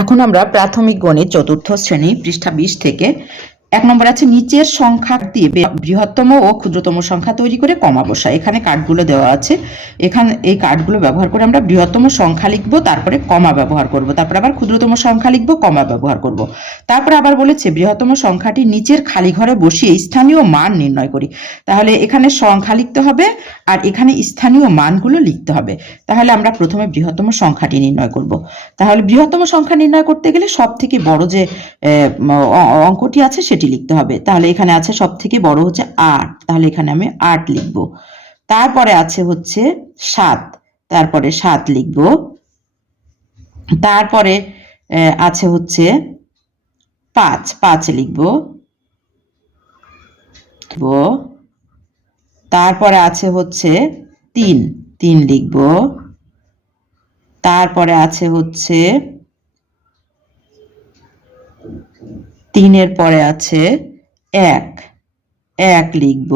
এখন আমরা প্রাথমিক গণিত চতুর্থ শ্রেণী পৃষ্ঠা 20 থেকে 1 নম্বর আছে নিচের সংখ্যা দিয়ে বৃহত্তম ও ক্ষুদ্রতম সংখ্যা তৈরি করে কমা বসা। এখানে কার্ডগুলো দেওয়া আছে, এখানে এই কার্ডগুলো ব্যবহার করে আমরা বৃহত্তম সংখ্যা লিখব, তারপরে কমা ব্যবহার করব, তারপর আবার ক্ষুদ্রতম সংখ্যা লিখব, কমা ব্যবহার করব। তারপর আবার বলেছে বৃহত্তম সংখ্যাটি নিচের খালি ঘরে বসিয়ে স্থানীয় মান নির্ণয় করি। তাহলে এখানে সংখ্যা লিখতে হবে আর এখানে স্থানীয় মানগুলো লিখতে হবে। তাহলে আমরা প্রথমে বৃহত্তম সংখ্যাটি নির্ণয় করব। তাহলে বৃহত্তম সংখ্যা নির্ণয় করতে গেলে সব থেকে বড় যে অঙ্কটি আছে সেটি লিখতে হবে। তাহলে এখানে আছে সব থেকে বড় হচ্ছে 8, তাহলে এখানে আমি 8 লিখব। তারপরে আছে হচ্ছে 7, তারপরে 7 লিখব। তারপরে আছে হচ্ছে 5 লিখব। তারপরে আছে হচ্ছে 3 লিখব। তারপরে আছে হচ্ছে 3 পরে আছে 1 লিখব।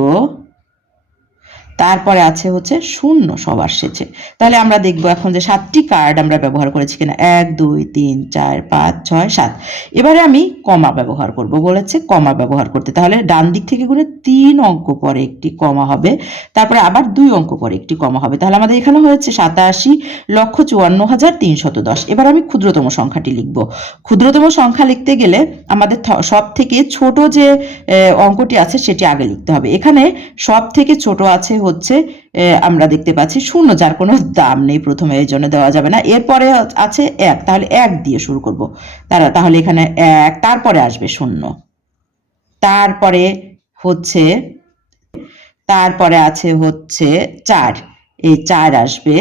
তারপরে আছে হচ্ছে 0 সবার শেষে। তাহলে আমরা দেখব এখন যে 7টি কার্ড আমরা ব্যবহার করেছি কিনা। 1 2 3 4 5 6 7। এবারে আমি কমা ব্যবহার করব, বলেছে কমা ব্যবহার করতে। তাহলে ডান দিক থেকে গুণে 3 অঙ্ক পরে একটি কমা হবে, তারপরে আবার 2 অঙ্ক পরে একটি কমা হবে। তাহলে আমাদের এখানে হয়েছে 87,54,310। এবার আমি ক্ষুদ্রতম সংখ্যাটি লিখব। ক্ষুদ্রতম সংখ্যা লিখতে গেলে আমাদের সব থেকে ছোট যে অঙ্কটি আছে সেটি আগে লিখতে হবে। এখানে সব থেকে ছোট আছে হচ্ছে আমরা দেখতে পাচ্ছি 0, যার কোনো দাম নেই, প্রথমে এই জন্য দেওয়া যাবে না। এরপরে আছে 1, তাহলে 1 দিয়ে শুরু করব। তাহলে এখানে 1, তারপরে আসবে 0, তারপরে হচ্ছে আছে হচ্ছে 4, এই 4 আসবে।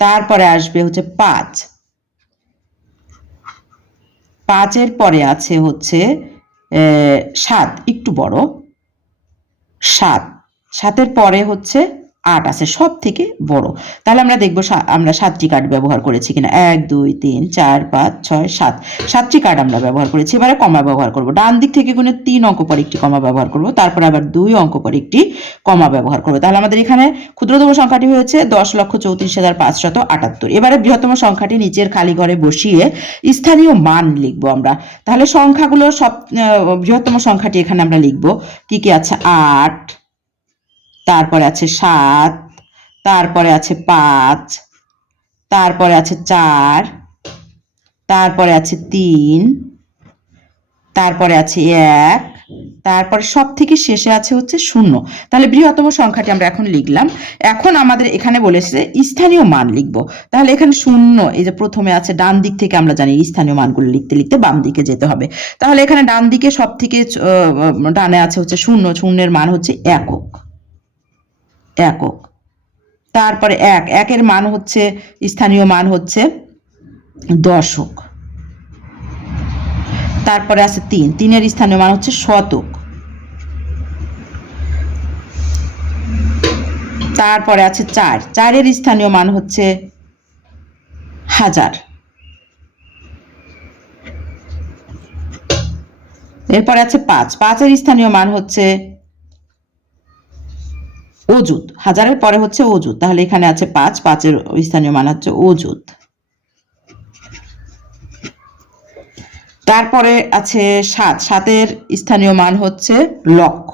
তারপরে আসবে হচ্ছে 5 পরে আছে হচ্ছে 7, একটু বড় 7 পরে হচ্ছে 8 আছে, সব থেকে বড়। তাহলে আমরা দেখবো আমরা 7টি কার্ড ব্যবহার করেছি কিনা। 1 2 3 4 5 6 7, 7টি কার্ড আমরা ব্যবহার করেছি। এবারে কমা ব্যবহার করব। ডান দিক থেকে গুণে 3 অঙ্ক পর একটি কমা ব্যবহার করব, তারপর আবার 2 অঙ্ক পর একটি কমা ব্যবহার করব। তাহলে আমাদের এখানে ক্ষুদ্রতম সংখ্যাটি হয়েছে 10,34,578। এবারে বৃহত্তম সংখ্যাটি নিচের খালি ঘরে বসিয়ে স্থানীয় মান লিখব আমরা। তাহলে সংখ্যাগুলো সব বৃহত্তম সংখ্যাটি এখানে আমরা লিখব। কি কি আছে? 8, তারপরে আছে 7, তারপরে আছে 5, তারপরে আছে 4, তারপরে আছে 3, তারপরে আছে 1, তারপরে সব থেকে শেষে আছে হচ্ছে 0। তাহলে বৃহত্তম সংখ্যাটি আমরা এখন লিখলাম। এখন আমাদের এখানে বলেছে স্থানীয় মান লিখব। তাহলে এখানে 0, এই যে প্রথমে আছে, ডান দিক থেকে আমরা জানি স্থানীয় মানগুলো লিখতে লিখতে বাম দিকে যেতে হবে। তাহলে এখানে ডান দিকে সব থেকে ডানে আছে হচ্ছে 0 মান হচ্ছে একক। তারপরে 1 এর মান হচ্ছে স্থানীয় মান হচ্ছে দশক। তারপরে আছে 3 এর স্থানীয় মান হচ্ছে শতক। তারপরে আছে 4 এর স্থানীয় মান হচ্ছে হাজার। এরপরে আছে 5 এর স্থানীয় মান হচ্ছে অযুত। হাজারের পরে হচ্ছে অযুত, তাহলে এখানে আছে 5 এর স্থানীয় মান হচ্ছে অযুত। তারপরে আছে 7 এর স্থানীয় মান হচ্ছে লক্ষ।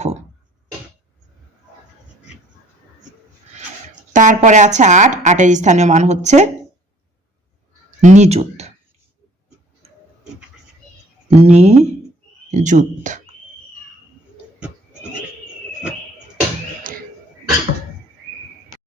তারপরে আছে 8 এর স্থানীয় মান হচ্ছে নিযুত।